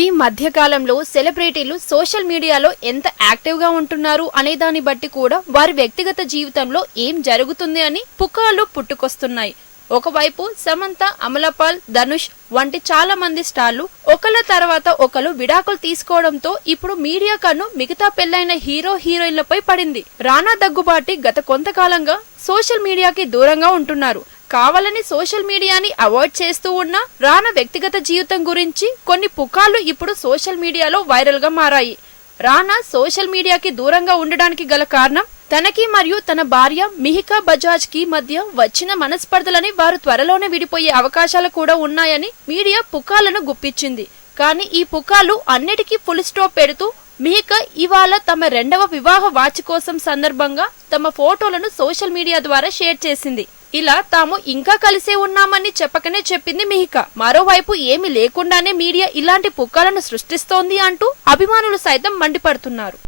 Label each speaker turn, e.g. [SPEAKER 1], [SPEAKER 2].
[SPEAKER 1] ఈ మధ్యకాలంలో సెలబ్రిటీలు సోషల్ మీడియాలో ఎంత యాక్టివ్గా ఉంటున్నారు అనే దాన్ని బట్టి కూడా వారి వ్యక్తిగత జీవితంలో ఏం జరుగుతుంది అని పుకార్లు పుట్టుకొస్తున్నాయి. ఒకవైపు సమంత అమలపాల్ ధనుష్ వంటి చాలా మంది స్టార్లు ఒకళ్ళ తర్వాత ఒకరు విడాకులు తీసుకోవడంతో ఇప్పుడు మీడియా కన్ను మిగతా పెళ్ళైన హీరో హీరోయిన్లపై పడింది. రానా దగ్గుబాటి గత కొంతకాలంగా సోషల్ మీడియాకి దూరంగా ఉంటున్నారు. కావాలని సోషల్ మీడియాని అవాయిడ్ చేస్తూ ఉన్న రానా వ్యక్తిగత జీవితం గురించి కొన్ని పుకార్లు ఇప్పుడు సోషల్ మీడియాలో వైరల్గా మారాయి. రానా సోషల్ మీడియాకి దూరంగా ఉండడానికి గల కారణం తనకి మరియు తన భార్య మిహికా బజాజ్కి మధ్య వచ్చిన మనస్పర్ధలని వారు త్వరలోనే విడిపోయే అవకాశాలు కూడా ఉన్నాయని మీడియా పుకార్లను గుప్పించింది. కానీ ఈ పుకార్లు అన్నిటికీ ఫుల్ స్టాప్ పెడుతూ మిహిక ఇవాళ తమ రెండవ వివాహ వార్షికోత్సవం సందర్భంగా తమ ఫోటోలను సోషల్ మీడియా ద్వారా షేర్ చేసింది. ఇలా తాము ఇంకా కలిసే ఉన్నామని చెప్పకనే చెప్పింది మిహిక. మరోవైపు ఏమీ లేకుండానే మీడియా ఇలాంటి పుక్కలను సృష్టిస్తోంది అంటూ అభిమానులు సైతం మండిపడుతున్నారు.